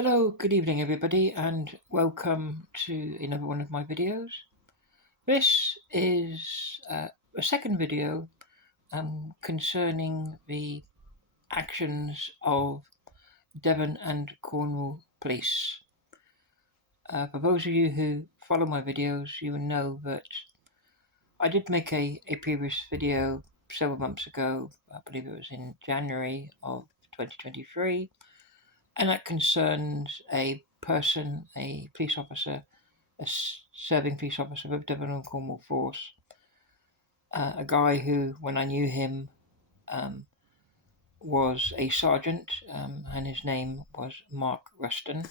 Hello, good evening everybody, and welcome to another one of my videos. This is a second video concerning the actions of Devon and Cornwall police. For those of you who follow my videos, you will know that I did make a previous video several months ago. I believe it was in January of 2023, and that concerns a police officer, a serving police officer with Devon and Cornwall Force, a guy who, when I knew him, was a sergeant, and his name was Mark Ruston.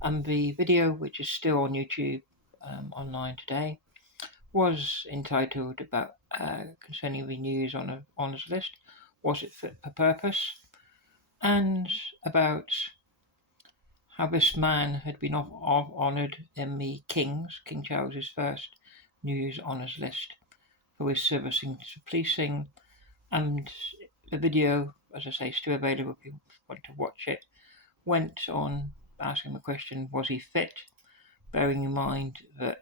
And the video, which is still on YouTube online today, was entitled about concerning the news on a honours list. Was it fit for purpose? And about how this man had been honoured in the King Charles's first New Year's honours list for his servicing to policing. And the video, as I say, is still available if you want to watch it, went on asking the question, was he fit? Bearing in mind that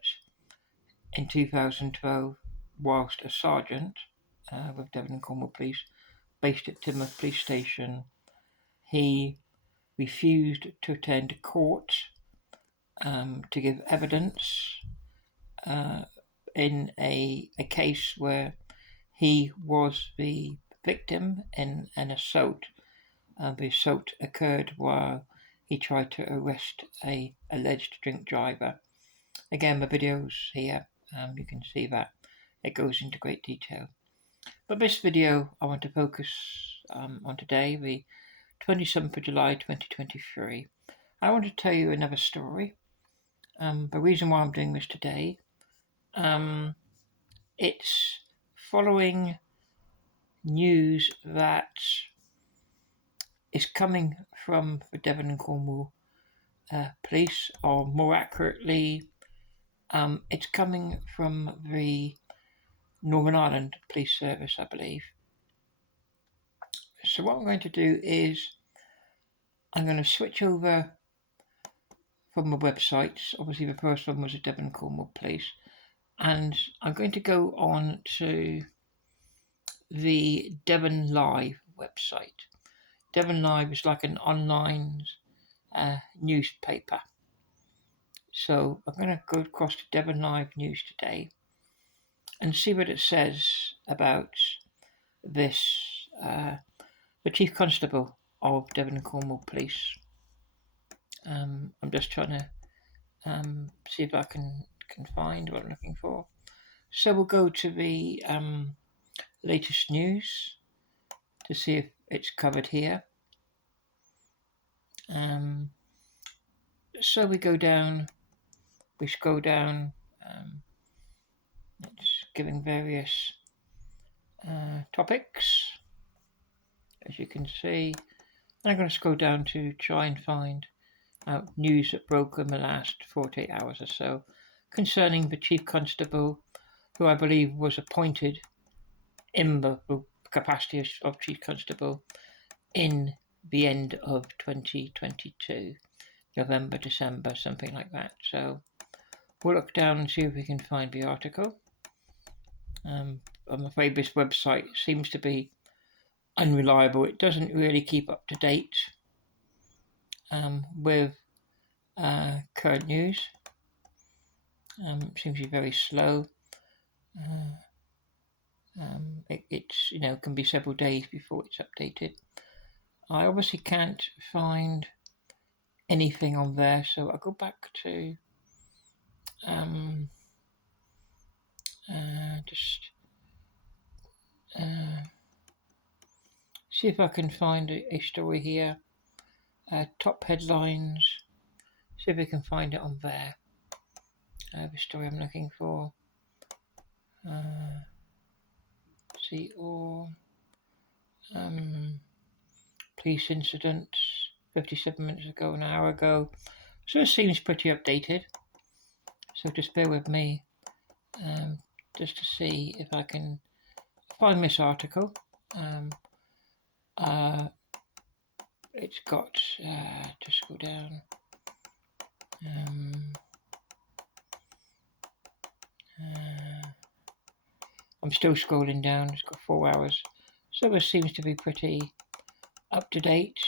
in 2012, whilst a sergeant with Devon and Cornwall Police, based at Timoth Police Station, he refused to attend court to give evidence in a case where he was the victim in an assault. The assault occurred while he tried to arrest a alleged drink driver. Again, the video's here. You can see that it goes into great detail. But this video I want to focus on today, the 27th of July 2023. I want to tell you another story. The reason why I'm doing this today, it's following news that is coming from the Devon and Cornwall police, or more accurately, it's coming from the Northern Ireland Police Service, I believe. So what I'm going to do is I'm going to switch over from the websites. Obviously the first one was the Devon and Cornwall Police, and I'm going to go on to the Devon Live website. Devon Live is like an online newspaper. So I'm going to go across to Devon Live News today and see what it says about this, the Chief Constable of Devon and Cornwall Police. I'm just trying to see if I can find what I'm looking for. So we'll go to the latest news to see if it's covered here. So we go down, we scroll down, it's giving various topics, as you can see. And I'm going to scroll down to try and find out news that broke in the last 48 hours or so concerning the Chief Constable, who I believe was appointed in the capacity of Chief Constable in the end of 2022, November, December, something like that. So we'll look down and see if we can find the article. I'm afraid this website seems to be unreliable. It doesn't really keep up to date with current news. It seems to be very slow. It's can be several days before it's updated. I obviously can't find anything on there, so I'll go back to just see if I can find a story here. Top headlines. See if we can find it on there. The story I'm looking for. See all police incidents 57 minutes ago, an hour ago. So it seems pretty updated. So just bear with me, just to see if I can find this article. it's got, to scroll down, I'm still scrolling down, it's got 4 hours, so this seems to be pretty up to date.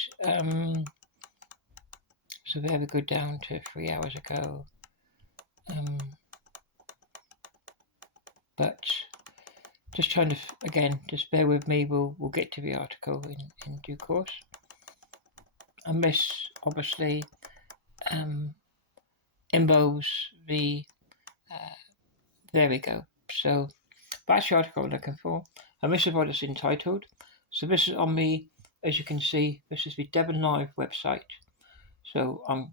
So there we go down to 3 hours ago. But just trying to, again, just bear with me, we'll get to the article in due course. And this obviously involves the, there we go. So that's the article I'm looking for. And this is what it's entitled. So this is on the, as you can see, this is the Devon Live website. So I'm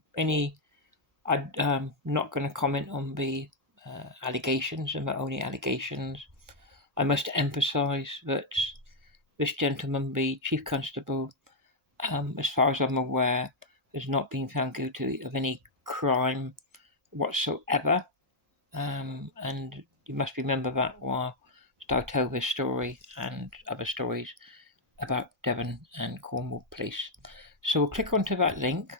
not going to comment on the allegations and the only allegations. I must emphasise that this gentleman, the Chief Constable, as far as I'm aware, has not been found guilty of any crime whatsoever. And you must remember that while I tell this story and other stories about Devon and Cornwall Police. So we'll click onto that link.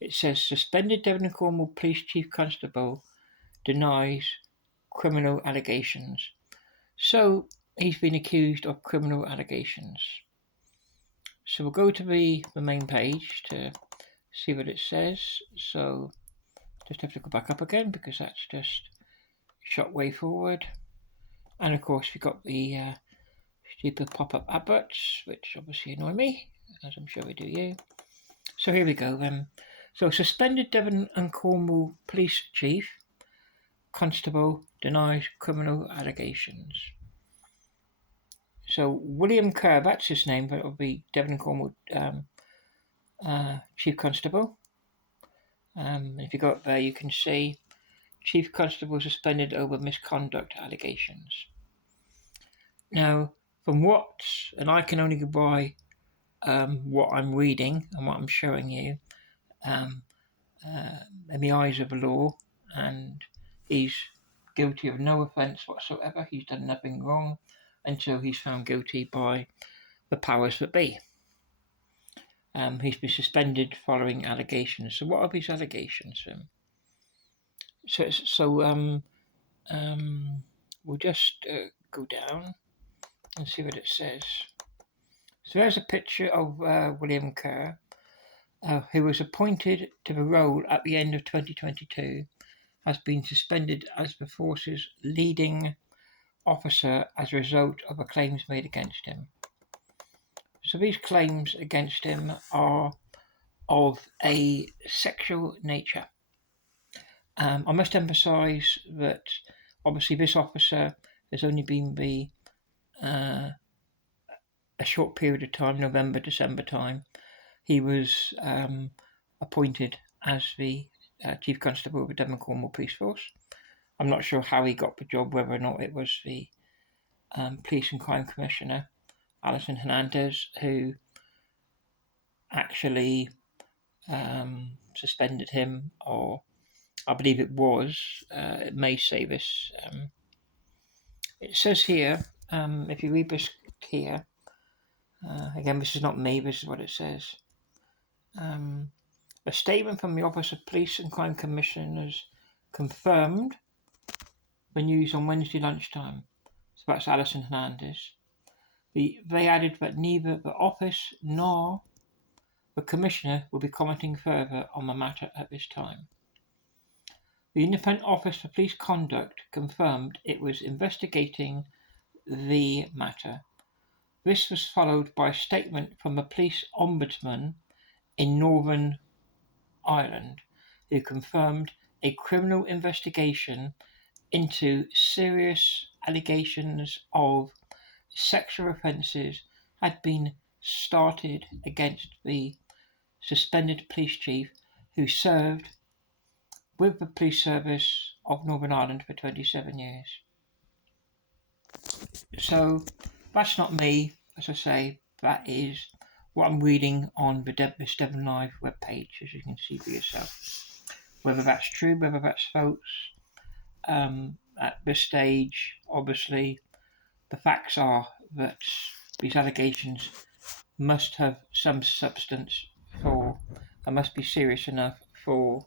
It says suspended Devon and Cornwall Police Chief Constable denies criminal allegations. So he's been accused of criminal allegations. So we'll go to the main page to see what it says. So just have to go back up again because that's just shot way forward. And of course we've got the stupid pop-up adverts, which obviously annoy me, as I'm sure they do you. So here we go then. So suspended Devon and Cornwall Police Chief Constable denies criminal allegations. So William Kerr, that's his name, that will be Devon and Cornwall Chief Constable. If you go up there, you can see Chief Constable suspended over misconduct allegations. Now, from what, and I can only go by what I'm reading and what I'm showing you, in the eyes of the law, and he's guilty of no offence whatsoever. He's done nothing wrong until he's found guilty by the powers that be. He's been suspended following allegations. So what are these allegations? We'll just go down and see what it says. So there's a picture of William Kerr, who was appointed to the role at the end of 2022, has been suspended as the force's leading officer as a result of the claims made against him. So these claims against him are of a sexual nature. I must emphasise that obviously this officer has only been a short period of time, November, December time. He was appointed as the Chief Constable of the Devon Cornwall Police Force. I'm not sure how he got the job, whether or not it was the Police and Crime Commissioner, Alison Hernandez, who actually suspended him, or I believe it was. It may say this. It says here, if you read this here, again, this is not me, this is what it says. A statement from the Office of Police and Crime Commissioners confirmed the news on Wednesday lunchtime. So that's Alison Hernandez. They added that neither the office nor the Commissioner will be commenting further on the matter at this time. The Independent Office for Police Conduct confirmed it was investigating the matter. This was followed by a statement from the Police Ombudsman in Northern Ireland, who confirmed a criminal investigation into serious allegations of sexual offences had been started against the suspended police chief who served with the police service of Northern Ireland for 27 years. So that's not me, as I say, that is what I'm reading on the Devon Live webpage, as you can see for yourself. Whether that's true, whether that's false, at this stage, obviously, the facts are that these allegations must have some substance for, and must be serious enough for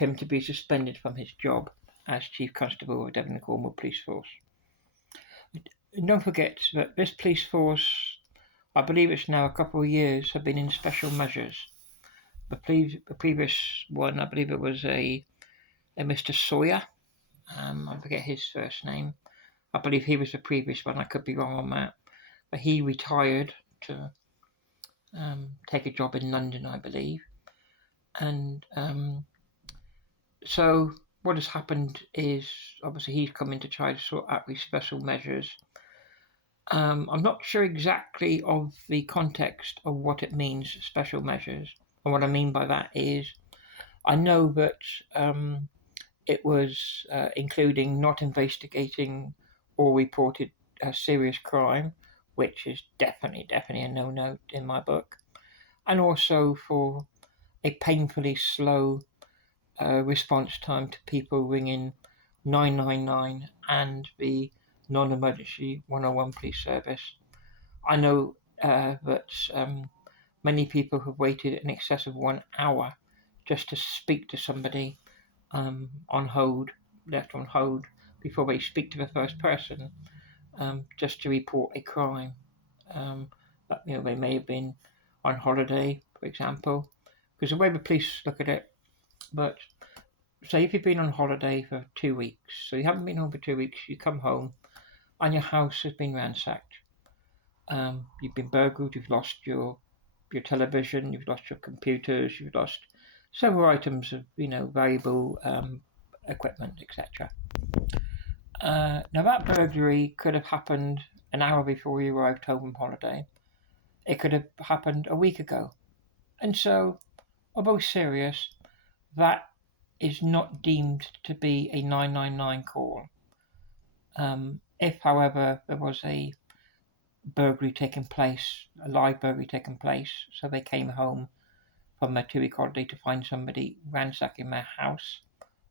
him to be suspended from his job as Chief Constable of Devon and Cornwall Police Force. And don't forget that this police force, I believe it's now a couple of years, have been in special measures. The previous one, I believe it was a Mr. Sawyer. I forget his first name. I believe he was the previous one. I could be wrong on that. But he retired to take a job in London, I believe. And so what has happened is, obviously, he's come in to try to sort out these special measures. I'm not sure exactly of the context of what it means, special measures. And what I mean by that is, I know that it was including not investigating or reported a serious crime, which is definitely a no-no in my book, and also for a painfully slow response time to people ringing 999 and the non-emergency 101 police service. I know that many people have waited in excess of 1 hour just to speak to somebody on hold, left on hold, before they speak to the first person, just to report a crime. That, they may have been on holiday, for example, because the way the police look at it. But say if you've been on holiday for 2 weeks, so you haven't been home for 2 weeks, you come home and your house has been ransacked. You've been burgled, you've lost your television, you've lost your computers, you've lost several items of valuable equipment, etc. Now that burglary could have happened an hour before you arrived home from holiday. It could have happened a week ago, and so, although serious, that is not deemed to be a 999 call. If, however, there was a burglary taking place, a live burglary taking place, so they came home from their 2-week holiday to find somebody ransacking their house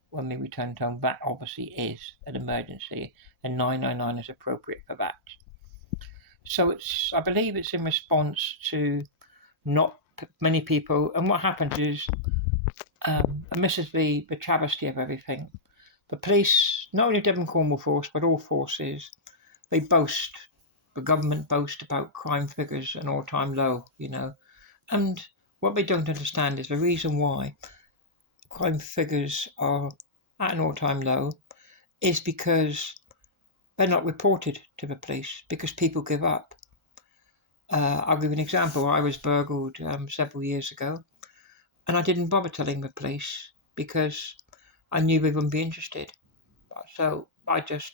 when they returned home, that obviously is an emergency, and 999 is appropriate for that. So I believe it's in response to not many people, and what happens is, and this is the travesty of everything, the police, not only Devon Cornwall Force, but all forces, the government boast about crime figures an all-time low, and what they don't understand is the reason why crime figures are at an all-time low is because they're not reported to the police, because people give up. I'll give you an example. I was burgled several years ago, and I didn't bother telling the police because I knew they wouldn't be interested. So I just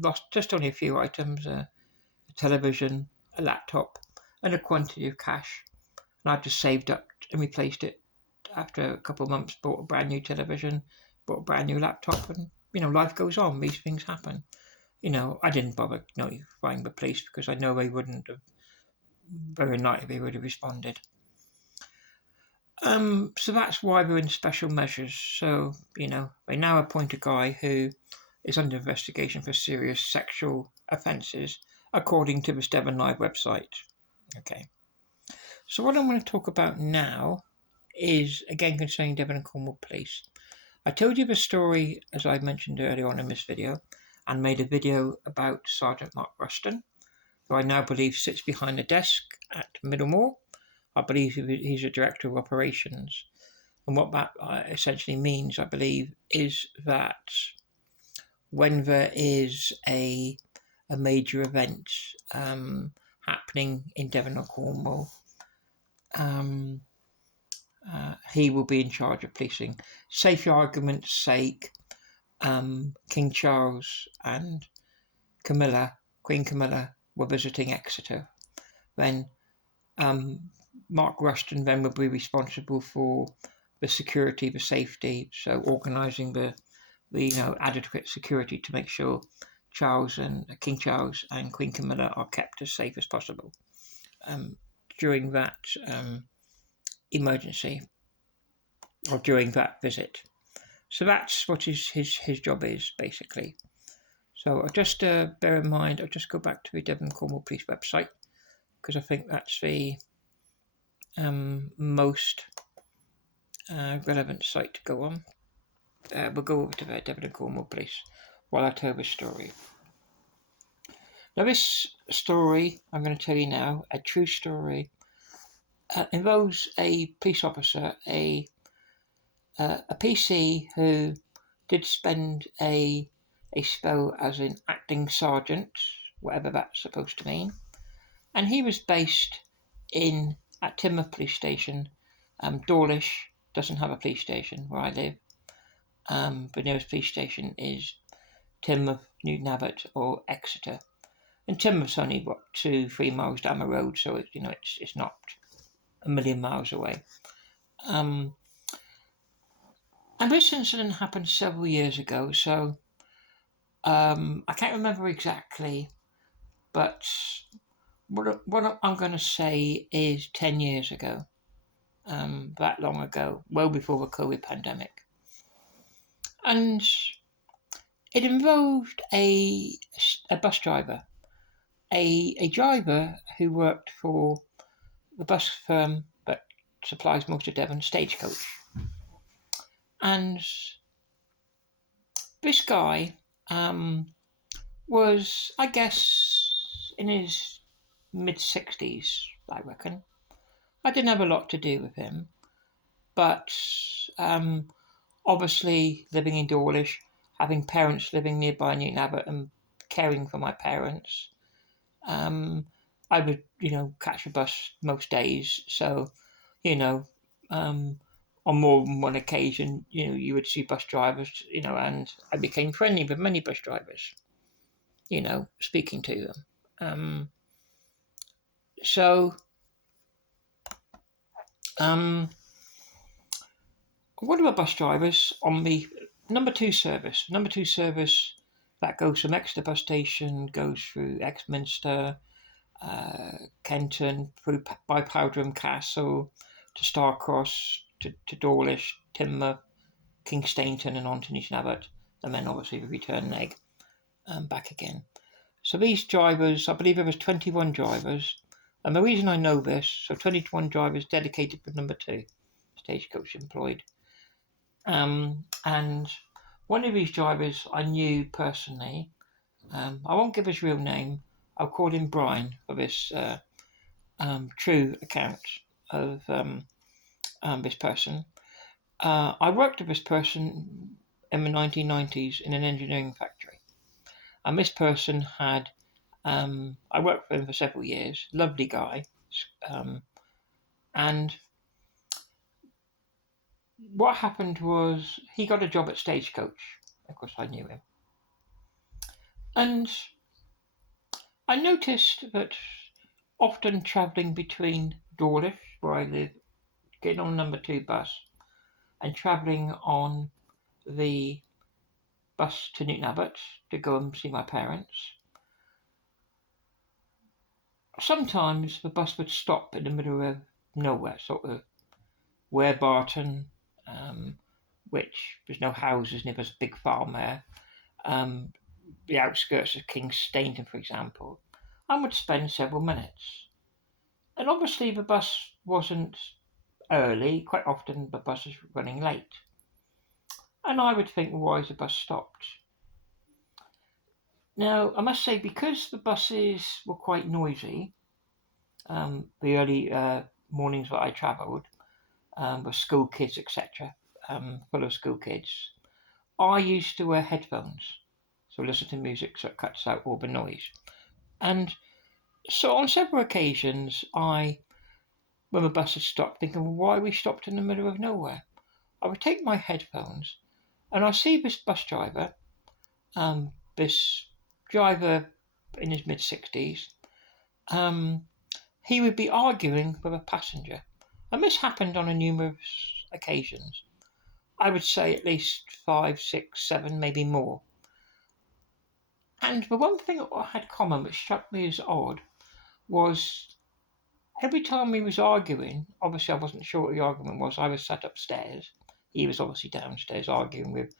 lost just only a few items, a television, a laptop, and a quantity of cash. And I just saved up and replaced it after a couple of months, bought a brand new television, bought a brand new laptop, and, life goes on. These things happen. I didn't bother notifying the police because I know they wouldn't have, very likely they would have responded. So that's why we're in special measures. So, they now appoint a guy who is under investigation for serious sexual offences, according to the Devon Live website. Okay. So what I'm going to talk about now is, again, concerning Devon and Cornwall Police. I told you the story, as I mentioned earlier on in this video, and made a video about Sergeant Mark Ruston, who I now believe sits behind a desk at Middlemore. I believe he's a director of operations. And what that essentially means, I believe, is that when there is a major event happening in Devon or Cornwall, he will be in charge of policing. Say for argument's sake, King Charles and Queen Camilla were visiting Exeter, then Mark Ruston then would be responsible for the security, the safety, so organising the adequate security to make sure King Charles and Queen Camilla are kept as safe as possible during that emergency or during that visit. So that's what his job is, basically. So just bear in mind, I'll just go back to the Devon Cornwall Police website, because I think that's the most relevant site to go on. We'll go over to the Devon and Cornwall Police while I tell this story. Now, this story I'm going to tell you now, a true story, involves a police officer, a PC who did spend a spell as an acting sergeant, whatever that's supposed to mean, and he was based at Teignmouth Police Station. Dawlish doesn't have a police station where I live. The nearest police station is Teignmouth, Newton Abbot, or Exeter. And Teignmouth's only 2-3 miles down the road, so it's not a million miles away. And this incident happened several years ago, so I can't remember exactly, but what I'm going to say is 10 years ago, that long ago, well before the COVID pandemic. And it involved a bus driver, a driver who worked for the bus firm that supplies most of Devon, Stagecoach. And this guy was, I guess, in his mid-60s, I reckon. I didn't have a lot to do with him, but obviously living in Dawlish, having parents living nearby Newton Abbot and caring for my parents, I would, catch a bus most days. So, on more than one occasion, you would see bus drivers, and I became friendly with many bus drivers, speaking to them. One of the bus drivers on the number 2 service that goes from Exeter bus station, goes through Exminster, Kenton, by Powderham Castle, to Starcross, to Dawlish, Teignmouth, King Stainton, and on to Newton Abbot, and then obviously the return leg back again. So these drivers, I believe there was 21 drivers, and the reason I know this, so 21 drivers dedicated for number 2, Stagecoach employed. And one of these drivers I knew personally. I won't give his real name. I'll call him Brian for this true account of this person. I worked with this person in the 1990s in an engineering factory. And this person had, I worked for him for several years, lovely guy. And what happened was he got a job at Stagecoach. Of course, I knew him. And I noticed that often travelling between Dawlish, where I live, getting on number 2 bus, and travelling on the bus to Newton Abbot to go and see my parents, sometimes the bus would stop in the middle of nowhere, sort of where Barton, which there's no houses near, there's a big farm there, the outskirts of King Stainton, for example, and would spend several minutes. And obviously the bus wasn't early, quite often the bus is running late. And I would think, why is the bus stopped? Now, I must say, because the buses were quite noisy, the early mornings that I travelled, with school kids, etc., full of school kids, I used to wear headphones, so listen to music so it cuts out all the noise. And so on several occasions, when the bus had stopped, thinking, well, why are we stopped in the middle of nowhere? I would take my headphones and I see this bus driver, this driver in his mid-60s, he would be arguing with a passenger. And this happened on numerous occasions. I would say at least 5, 6, 7, maybe more. And the one thing that I had common which struck me as odd was every time he was arguing, obviously I wasn't sure what the argument was, I was sat upstairs, he was obviously downstairs arguing with,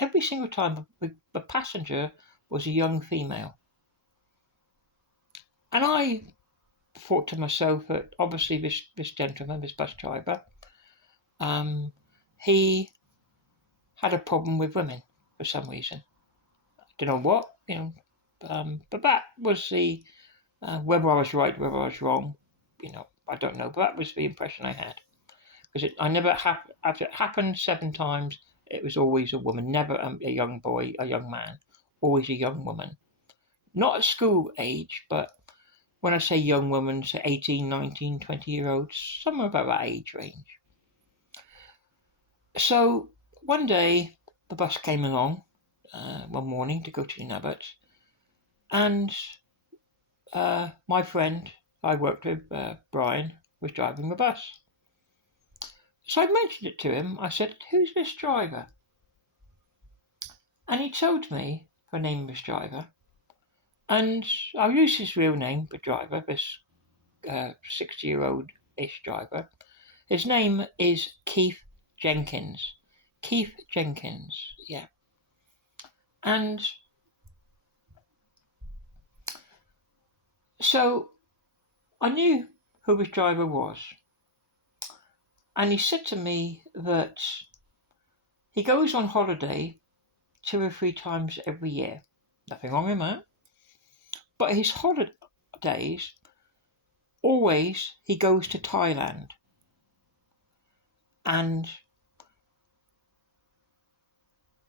every single time the passenger was a young female. And I thought to myself that obviously this gentleman, this bus driver, he had a problem with women for some reason. I don't know what, but that was the whether I was right, whether I was wrong, I don't know. But that was the impression I had because I never after it happened 7 times. It was always a woman, never a young boy, a young man, always a young woman. Not at school age, but when I say young woman, say 18, 19, 20-year-olds, somewhere about that age range. So one day the bus came along one morning to go to Nabot, and my friend I worked with, Brian, was driving the bus. So I mentioned it to him. I said, "Who's this driver?" And he told me the name of this driver. And I'll use his real name, the driver, this 60-year-old-ish driver. His name is Keith Jenkins. Keith Jenkins, yeah. And so I knew who his driver was. And he said to me that he goes on holiday 2 or 3 times every year. Nothing wrong with that. But his holidays, always he goes to Thailand. And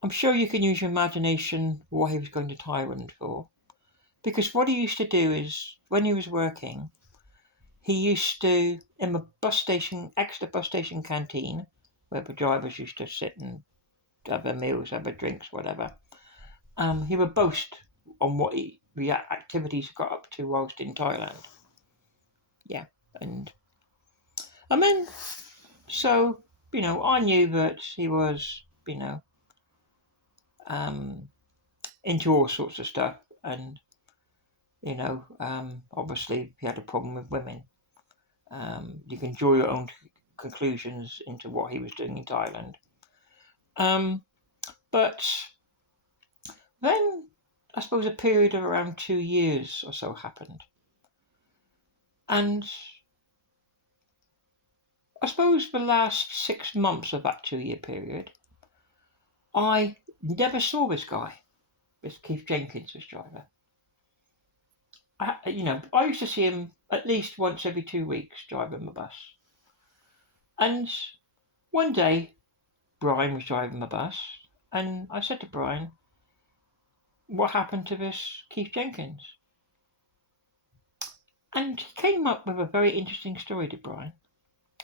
I'm sure you can use your imagination what he was going to Thailand for. Because what he used to do is, when he was working, he used to, in the extra bus station canteen, where the drivers used to sit and have their meals, have their drinks, whatever, he would boast on what the activities he got up to whilst in Thailand. Yeah, and then, so, I knew that he was, into all sorts of stuff, and, obviously he had a problem with women. You can draw your own conclusions into what he was doing in Thailand. But then, I suppose a period of around 2 years or so happened. And I suppose the last 6 months of that 2-year period, I never saw this guy, this Keith Jenkins, this driver. I used to see him at least once every 2 weeks driving the bus. And one day, Brian was driving the bus, and I said to Brian, "What happened to this Keith Jenkins?" And he came up with a very interesting story to Brian.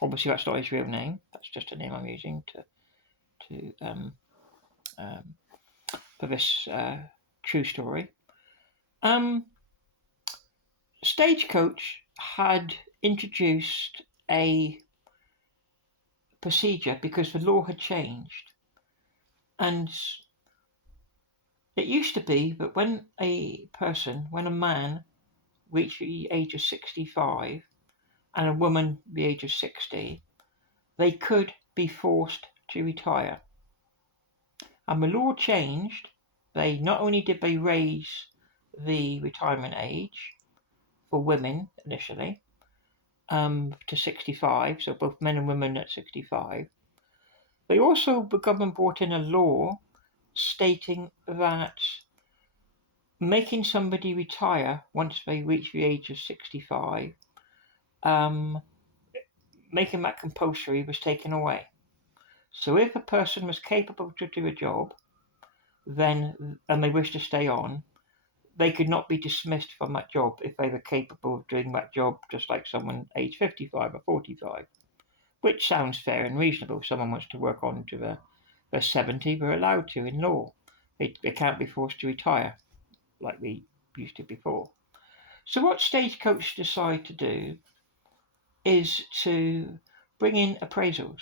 Obviously, that's not his real name. That's just a name I'm using for this true story. Stagecoach had introduced a procedure because the law had changed, and it used to be that when a man reached the age of 65 and a woman the age of 60, they could be forced to retire. And the law changed. Not only did they raise the retirement age for women initially to 65, so both men and women at 65, the government brought in a law stating that making somebody retire once they reach the age of 65, making that compulsory was taken away. So if a person was capable to do a job, and they wished to stay on, they could not be dismissed from that job if they were capable of doing that job, just like someone aged 55 or 45, which sounds fair and reasonable. If someone wants to work on to their 70, they're allowed to in law. They can't be forced to retire like we used to before. So what Stagecoach decided to do is to bring in appraisals.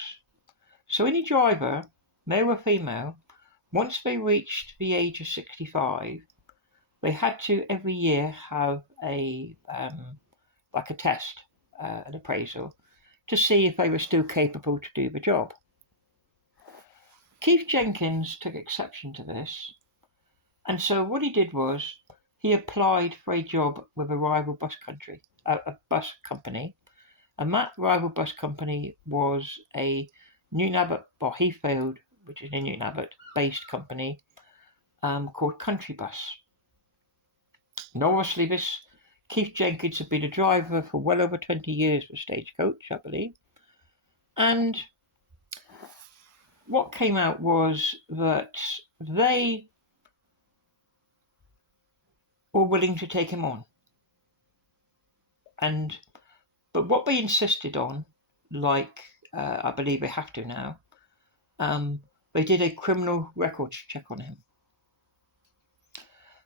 So any driver, male or female, once they reached the age of 65, they had to every year have a test, an appraisal, to see if they were still capable to do the job. Keith Jenkins took exception to this, and so what he did was he applied for a job with a rival bus company, a bus company, and that rival bus company was a Newton Abbot, or Heathfield, which is a Newton Abbot based company called Country Bus. And obviously, this Keith Jenkins had been a driver for well over 20 years for Stagecoach, I believe. And what came out was that they were willing to take him on. But what they insisted on, like I believe they have to now, they did a criminal records check on him.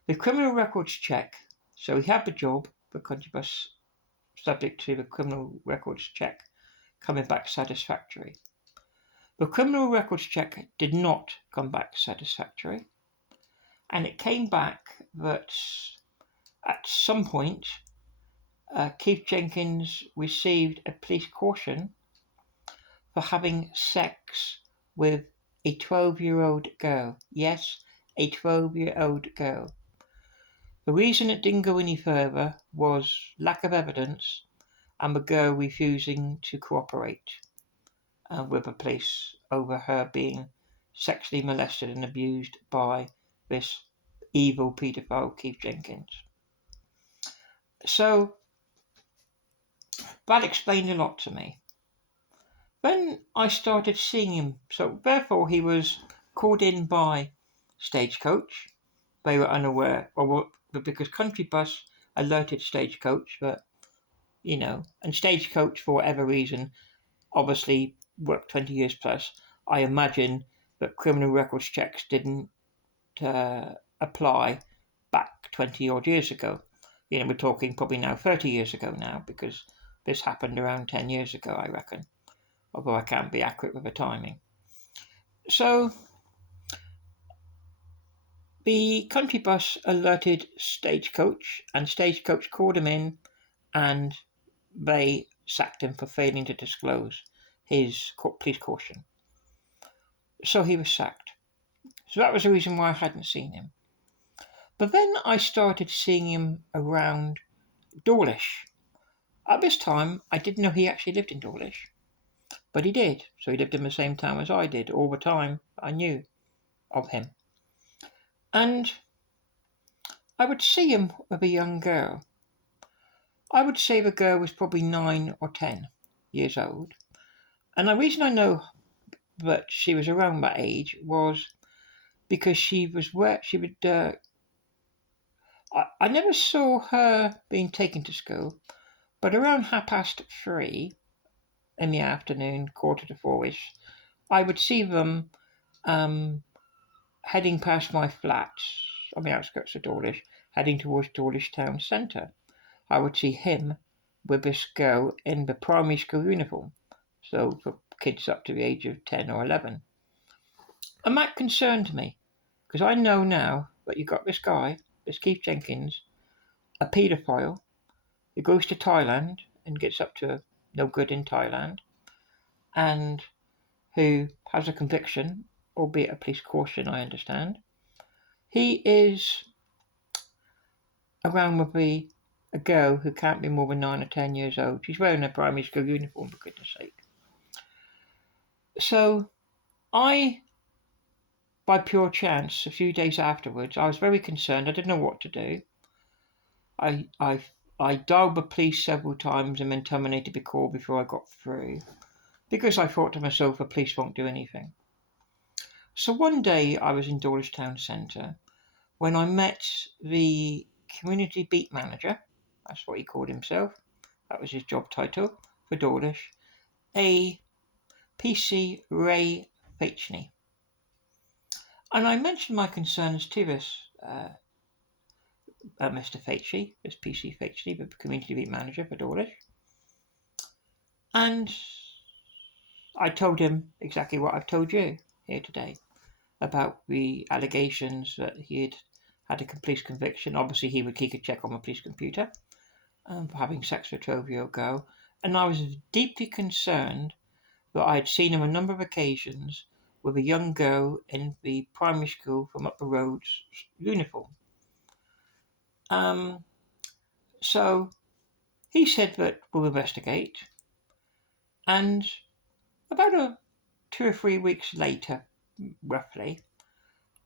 The criminal records check, so he had the job for Country Bus, subject to the criminal records check coming back satisfactory. The criminal records check did not come back satisfactory, and it came back that at some point Keith Jenkins received a police caution for having sex with a 12-year-old girl. Yes, a 12-year-old girl. The reason it didn't go any further was lack of evidence and the girl refusing to cooperate with the police over her being sexually molested and abused by this evil paedophile Keith Jenkins. So that explained a lot to me. Then I started seeing him, so therefore he was called in by Stagecoach. They were unaware, because Country Bus alerted Stagecoach that, and Stagecoach, for whatever reason, obviously worked 20 years plus. I imagine that criminal records checks didn't apply back 20 odd years ago. We're talking probably now 30 years ago now, because this happened around 10 years ago, I reckon. Although I can't be accurate with the timing. So the Country Bus alerted Stagecoach, and Stagecoach called him in, and they sacked him for failing to disclose his police caution. So he was sacked. So that was the reason why I hadn't seen him. But then I started seeing him around Dawlish. At this time, I didn't know he actually lived in Dawlish. But he did, so he lived in the same town as I did all the time I knew of him. And I would see him with a young girl. I would say the girl was probably 9 or 10 years old. And the reason I know that she was around that age was because she would. I never saw her being taken to school, but around 3:30 in the afternoon, 3:45, I would see them heading past my flats on the outskirts of Dawlish, heading towards Dawlish town centre. I would see him with this girl in the primary school uniform, so for kids up to the age of 10 or 11. And that concerned me, because I know now that you've got this guy, this Keith Jenkins, a paedophile, who goes to Thailand and gets up to no good in Thailand, and who has a conviction, albeit a police caution, I understand. He is around with a girl who can't be more than 9 or 10 years old. She's wearing a primary school uniform, for goodness sake. So by pure chance, a few days afterwards, I was very concerned. I didn't know what to do. I dialed the police several times and then terminated the call before I got through, because I thought to myself, the police won't do anything. So one day I was in Dawlish Town Centre when I met the community beat manager. That's what he called himself. That was his job title for Dawlish. A PC Ray Fachney. And I mentioned my concerns to this Mr. Fachney, this PC Fachney, the community beat manager for Dawlish. And I told him exactly what I've told you here today about the allegations that he had a police conviction. Obviously, he could check on my police computer for having sex with a 12-year-old girl. And I was deeply concerned that I had seen him a number of occasions with a young girl in the primary school from up the road's uniform. So He said that we'll investigate, and about 2 or 3 weeks later, roughly,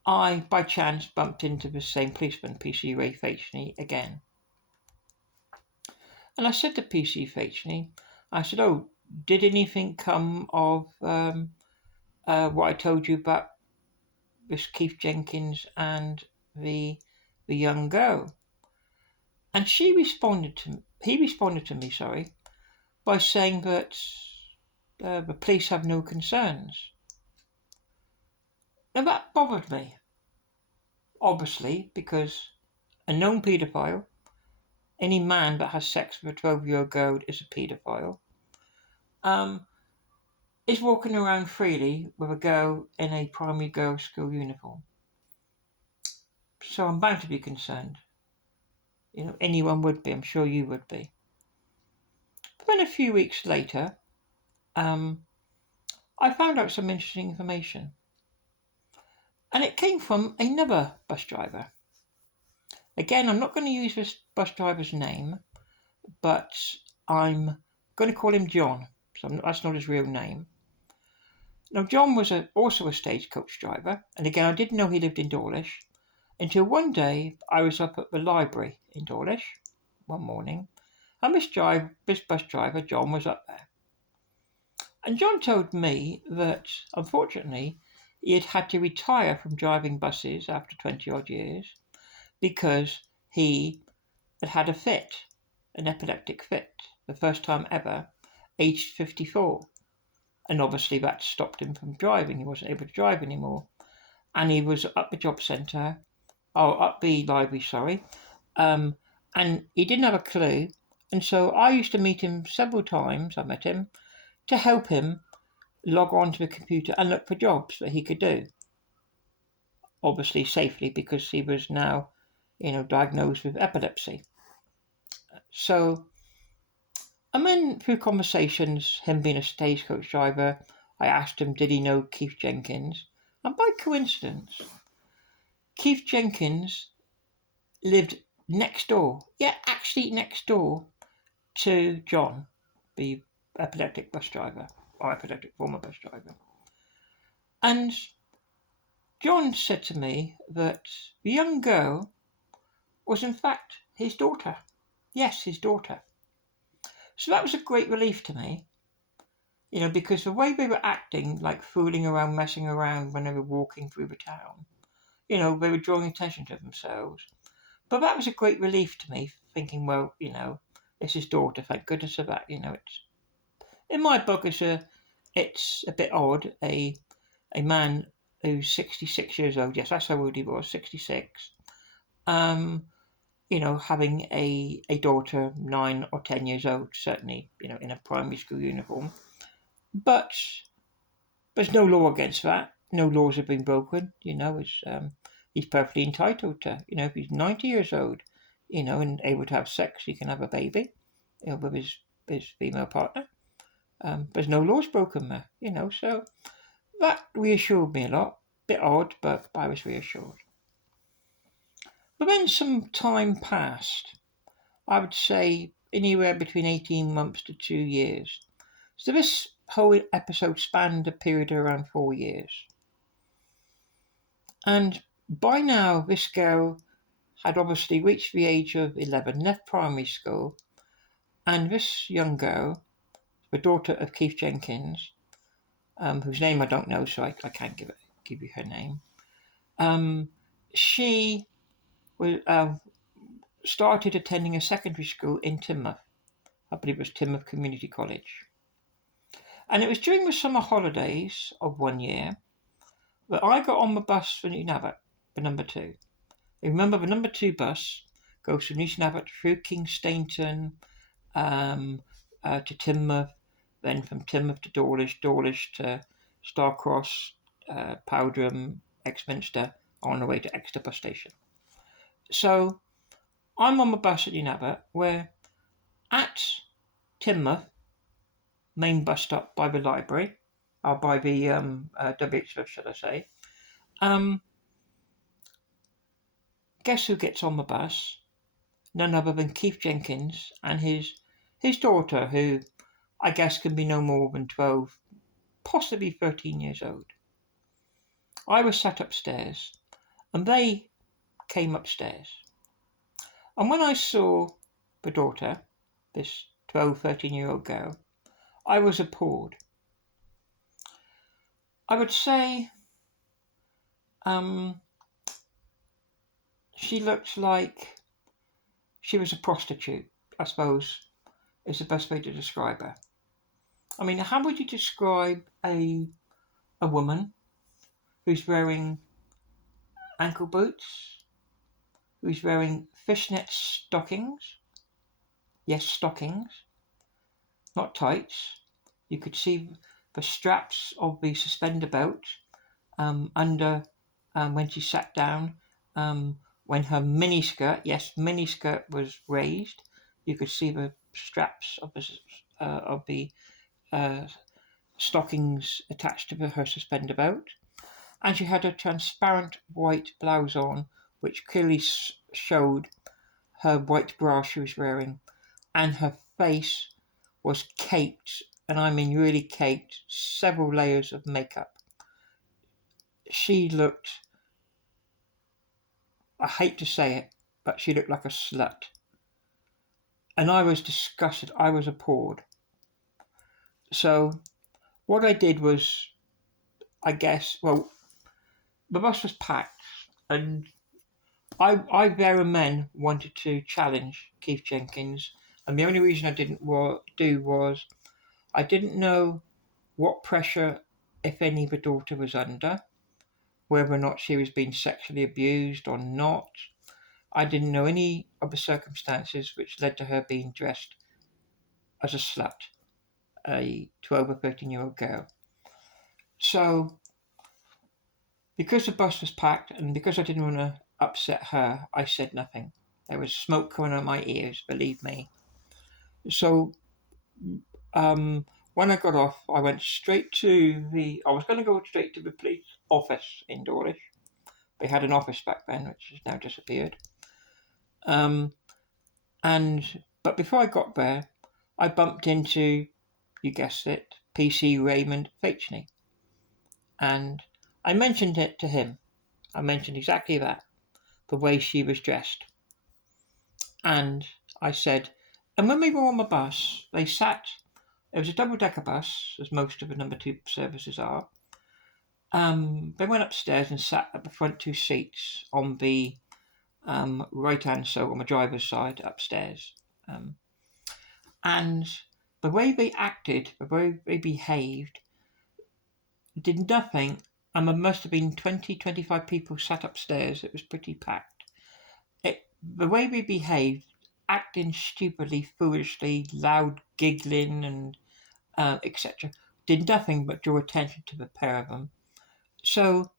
I, by chance, bumped into the same policeman, PC Ray Fachney, again. And I said to PC Fachney, I said, "Oh, did anything come of what I told you about this Keith Jenkins and the young girl?" And he responded to me, by saying that the police have no concerns. Now that bothered me, obviously, because a known paedophile, any man that has sex with a 12-year-old girl is a paedophile, is walking around freely with a girl in a primary girls' school uniform. So I'm bound to be concerned. Anyone would be. I'm sure you would be. But then a few weeks later, I found out some interesting information. And it came from another bus driver. Again, I'm not going to use this bus driver's name, but I'm going to call him John. So that's not his real name. Now, John was also a stagecoach driver, and again, I didn't know he lived in Dawlish until one day I was up at the library in Dawlish one morning, and this bus driver, John, was up there. And John told me that, unfortunately, he had had to retire from driving buses after 20-odd years because he had had a fit, an epileptic fit, the first time ever, aged 54. And obviously that stopped him from driving. He wasn't able to drive anymore. And he was up the up the library, and he didn't have a clue. And so I used to meet him several times, to help him log on to the computer and look for jobs that he could do. Obviously safely, because he was now, diagnosed with epilepsy. So, and then through conversations, him being a stagecoach driver, I asked him, did he know Keith Jenkins? And by coincidence, Keith Jenkins lived next door. Yeah, actually next door to John, the epileptic bus driver, or epileptic former bus driver. And John said to me that the young girl was in fact his daughter. Yes, his daughter. So that was a great relief to me, because the way they were acting, like fooling around, messing around when they were walking through the town, they were drawing attention to themselves. But that was a great relief to me, thinking, well, it's his daughter, thank goodness for that. It's, in my book, it's a bit odd, a man who's 66 years old, yes, that's how old he was, 66, having a daughter 9 or 10 years old, certainly, in a primary school uniform. But there's no law against that. No laws have been broken. He's perfectly entitled to, if he's 90 years old, and able to have sex, he can have a baby, with his female partner. There's no laws broken there, so that reassured me a lot. Bit odd, but I was reassured. But then some time passed. I would say anywhere between 18 months to 2 years. So this whole episode spanned a period of around 4 years. And by now, this girl had obviously reached the age of 11, left primary school, and this young girl, the daughter of Keith Jenkins, whose name I don't know, so I can't give you her name, she started attending a secondary school in Teignmouth. I believe it was Teignmouth Community College. And it was during the summer holidays of 1 year that I got on the bus for Newton Abbot, the number 2. You remember, the number 2 bus goes from Newton Abbot through King Stainton to Teignmouth, then from Teignmouth to Dawlish, Dawlish to Starcross, Powderham, Exminster, on the way to Exeter bus station. So I'm on the bus at Newton Abbot, where at Teignmouth, main bus stop by the library, or by the WH, should I say, guess who gets on the bus? None other than Keith Jenkins and his his daughter, who I guess can be no more than 12, possibly 13 years old. I was sat upstairs, and they came upstairs. And when I saw the daughter, this 12, 13-year-old girl, I was appalled. I would say she looked like she was a prostitute, I suppose, is the best way to describe her. I mean, how would you describe a woman who's wearing ankle boots, who's wearing fishnet stockings? Yes, stockings, not tights. You could see the straps of the suspender belt under when she sat down. When her miniskirt, yes, miniskirt was raised, you could see the straps of the stockings attached to her suspender belt, and she had a transparent white blouse on, which clearly showed her white bra she was wearing, and her face was caked, and I mean really caked, several layers of makeup. She looked, I hate to say it, but she looked like a slut. And I was disgusted, I was appalled. So what I did was, I guess, well, the bus was packed, and I there and then wanted to challenge Keith Jenkins, and the only reason I didn't do was I didn't know what pressure, if any, the daughter was under, whether or not she was being sexually abused or not. I didn't know any of the circumstances which led to her being dressed as a slut, a 12 or 13-year-old girl. So, because the bus was packed and because I didn't want to upset her, I said nothing. There was smoke coming out of my ears, believe me. So, when I got off, I went straight to I was going to go straight to the police office in Dawlish. They had an office back then, which has now disappeared. But before I got there, I bumped into, you guessed it, PC Raymond Fachney. And I mentioned it to him. I mentioned exactly that, the way she was dressed. And I said, and when we were on the bus, it was a double-decker bus, as most of the number 2 services are. They went upstairs and sat at the front 2 seats on the right-hand side, on the driver's side, upstairs. And the way they acted, the way they behaved, did nothing, and there must have been 20, 25 people sat upstairs. It was pretty packed. The way they behaved, acting stupidly, foolishly, loud giggling, and etc., did nothing but draw attention to the pair of them. So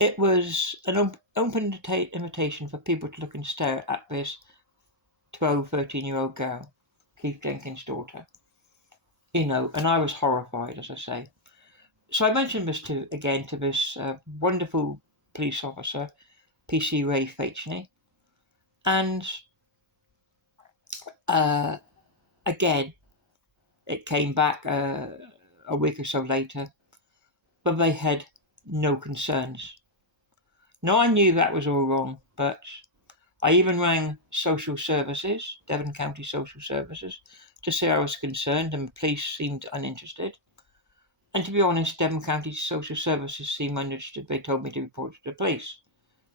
it was an open invitation for people to look and stare at this 12, 13-year-old girl, Keith Jenkins' daughter. And I was horrified, as I say. So I mentioned this to this wonderful police officer, PC Ray Fachney, and again, it came back a week or so later, but they had no concerns. Now, I knew that was all wrong, but I even rang social services, Devon County Social Services, to say I was concerned, and the police seemed uninterested. And to be honest, Devon County Social Services seemed uninterested. They told me to report it to the police.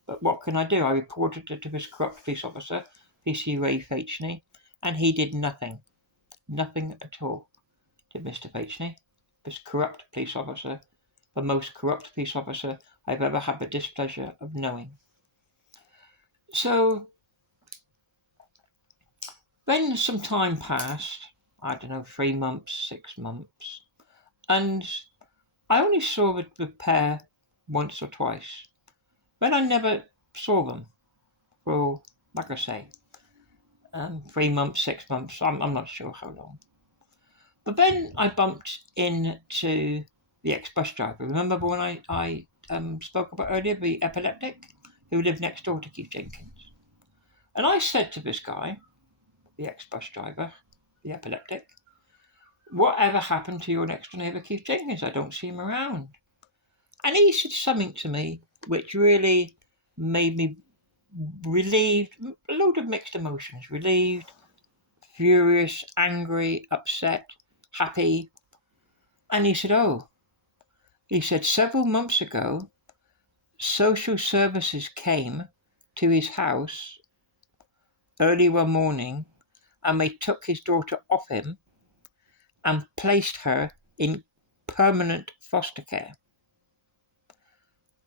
But what can I do? I reported it to this corrupt police officer, PC Ray Fachney, and he did nothing. Nothing at all did Mr. Fachney, this corrupt police officer, the most corrupt police officer I've ever had the displeasure of knowing. So, then some time passed, I don't know, 3 months, 6 months, and I only saw the pair once or twice. Then I never saw them for, like I say, 3 months, 6 months, I'm not sure how long. But then I bumped into the ex-bus driver. Remember when I spoke about earlier, the epileptic, who lived next door to Keith Jenkins? And I said to this guy, the ex-bus driver, the epileptic, whatever happened to your next door neighbour, Keith Jenkins? I don't see him around. And he said something to me which really made me relieved, a load of mixed emotions, relieved, furious, angry, upset, happy. And he said, several months ago, social services came to his house early one morning and they took his daughter off him and placed her in permanent foster care.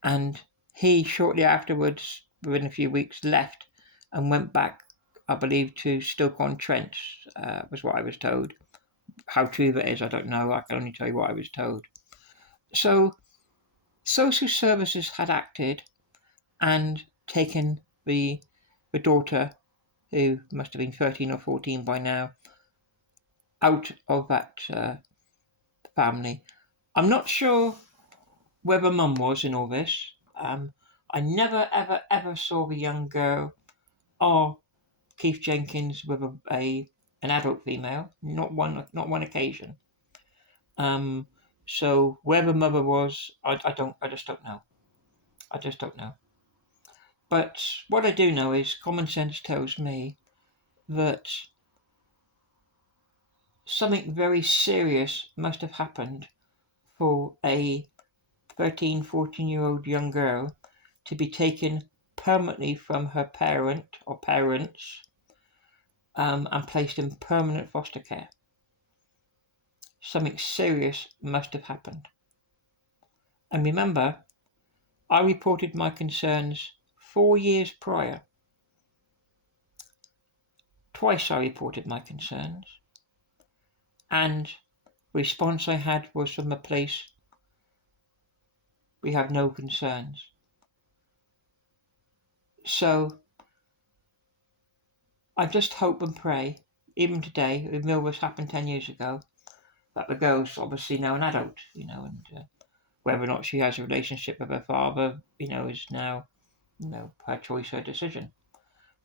And he, shortly afterwards, within a few weeks, left and went back, I believe, to Stoke-on-Trent, was what I was told. How true that is, I don't know. I can only tell you what I was told. So, social services had acted and taken the daughter, who must have been 13 or 14 by now, out of that family. I'm not sure whether Mum was in all this. I never, ever, ever saw the young girl or Keith Jenkins with an adult female. Not one occasion. So where the mother was, I just don't know. I just don't know. But what I do know is common sense tells me that something very serious must have happened for a 13, 14-year-old young girl to be taken permanently from her parent or parents and placed in permanent foster care. Something serious must have happened. And remember, I reported my concerns 4 years prior. Twice I reported my concerns, and the response I had was from the police, we have no concerns. So I just hope and pray, even today, even though this happened 10 years ago, that the girl's obviously now an adult, and whether or not she has a relationship with her father, is now, her choice, her decision.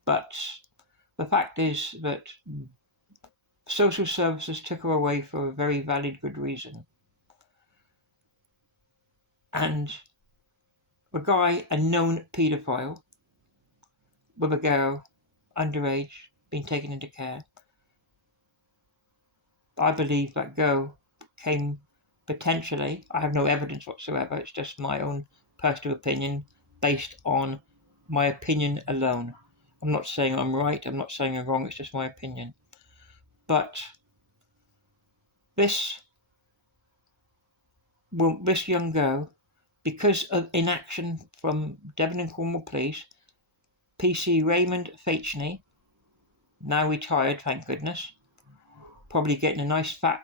But the fact is that social services took her away for a very valid, good reason. And the guy, a known paedophile, with a girl, underage, being taken into care. I believe that girl came potentially, I have no evidence whatsoever, it's just my own personal opinion based on my opinion alone. I'm not saying I'm right, I'm not saying I'm wrong, it's just my opinion. But this young girl, because of inaction from Devon and Cornwall Police, PC Raymond Fachney, now retired, thank goodness, probably getting a nice fat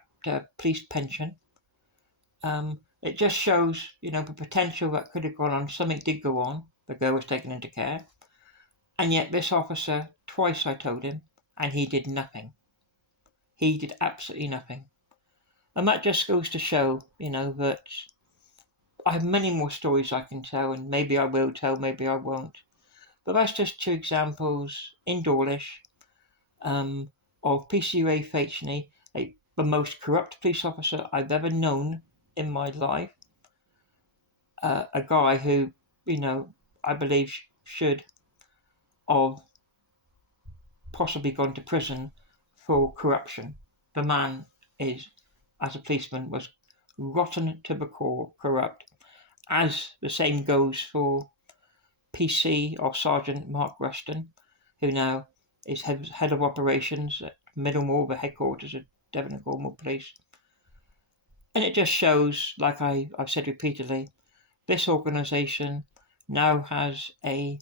police pension. It just shows, the potential that could have gone on. Something did go on. The girl was taken into care. And yet this officer, twice I told him, and he did nothing. He did absolutely nothing. And that just goes to show, that I have many more stories I can tell, and maybe I will tell, maybe I won't. But that's just 2 examples in Dawlish of PC Ray Fachney, the most corrupt police officer I've ever known in my life. A guy who, I believe should have possibly gone to prison for corruption. The man is, as a policeman, was rotten to the core, corrupt. As the same goes for PC or Sergeant Mark Rushton, who now is head of operations at Middlemore, the headquarters of Devon and Cornwall Police. And it just shows, like I've said repeatedly, this organisation now has an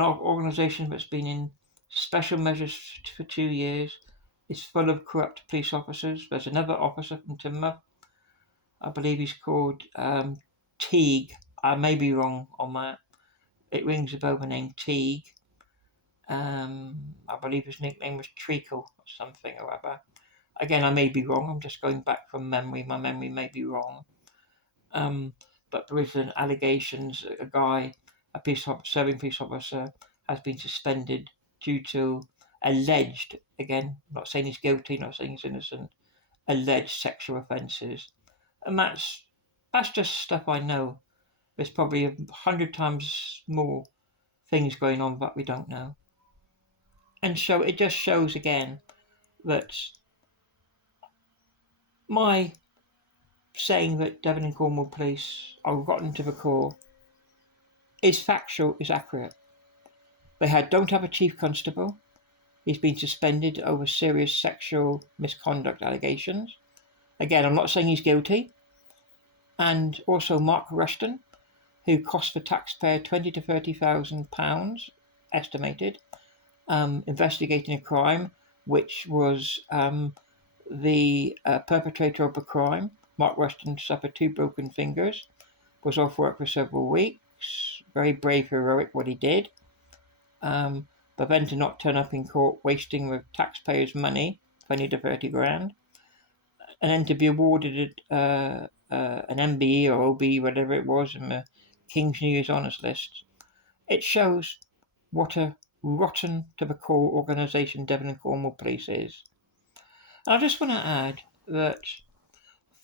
organisation that's been in special measures for 2 years. It's full of corrupt police officers. There's another officer from Timber. I believe he's called Teague. I may be wrong on that. It rings a bell, the name Teague. I believe his nickname was Treacle or something or other. Again, I may be wrong. I'm just going back from memory. My memory may be wrong. But there is an allegations a serving police officer, has been suspended due to alleged, again, not saying he's guilty, not saying he's innocent, alleged sexual offences. And that's just stuff I know. There's probably 100 times more things going on that we don't know. And so it just shows again that my saying that Devon and Cornwall police are rotten to the core is factual, is accurate. They don't have a chief constable. He's been suspended over serious sexual misconduct allegations. Again, I'm not saying he's guilty. And also Mark Rushton, who cost the taxpayer £20,000 to £30,000 estimated, investigating a crime which was the perpetrator of the crime. Mark Rushton suffered 2 broken fingers, was off work for several weeks. Very brave, heroic what he did. But then to not turn up in court, wasting the taxpayers' money, 20 to 30 grand, and then to be awarded an MBE or OB, whatever it was, in the King's New Year's Honours List. It shows what a rotten to the core organisation Devon and Cornwall Police is. And I just want to add that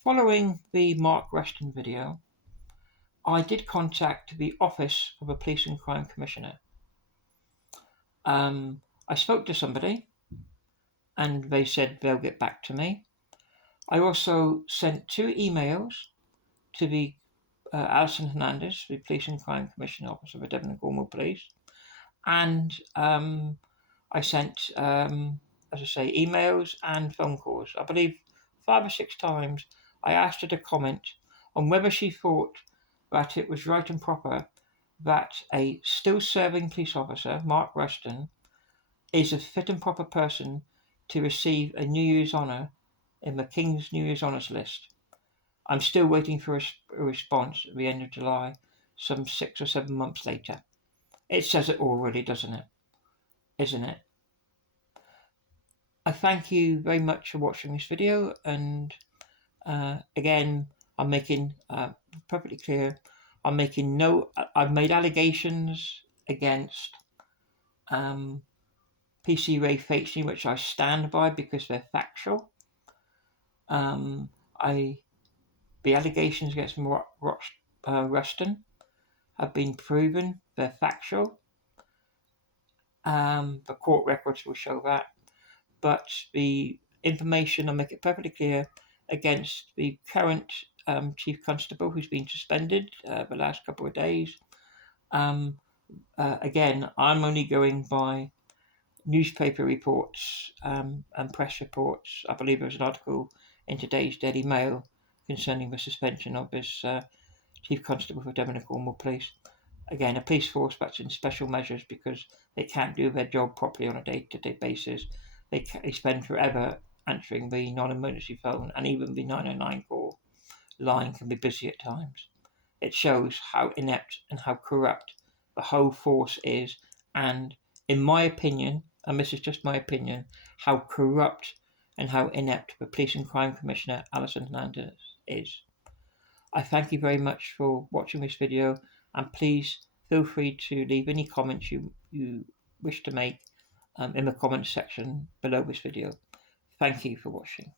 following the Mark Rushton video, I did contact the Office of the Police and Crime Commissioner. I spoke to somebody and they said they'll get back to me. I also sent 2 emails to the Alison Hernandez, the Police and Crime Commissioner Officer of the Devon and Cornwall Police, and I sent, as I say, emails and phone calls. I believe 5 or 6 times I asked her to comment on whether she thought that it was right and proper that a still serving police officer, Mark Rushton, is a fit and proper person to receive a New Year's honour in the King's New Year's Honours List. I'm still waiting for a response at the end of July, some 6 or 7 months later. It says it all, really, doesn't it? Isn't it? I thank you very much for watching this video, and again, I'm making perfectly clear, I've made allegations against PC Ray Fatesney, which I stand by because they're factual. The allegations against Rushton have been proven, they're factual. The court records will show that. But the information, I'll make it perfectly clear, against the current Chief Constable who's been suspended the last couple of days. Again, I'm only going by newspaper reports and press reports. I believe there was an article in today's Daily Mail concerning the suspension of this Chief Constable for Devon and Cornwall Police. Again, a police force that's in special measures because they can't do their job properly on a day-to-day basis. They spend forever answering the non-emergency phone, and even the 909 call line can be busy at times. It shows how inept and how corrupt the whole force is, and in my opinion, and this is just my opinion, how corrupt and how inept the Police and Crime Commissioner Alison Hernandez is. I thank you very much for watching this video, and please feel free to leave any comments you wish to make in the comments section below this video. Thank you for watching.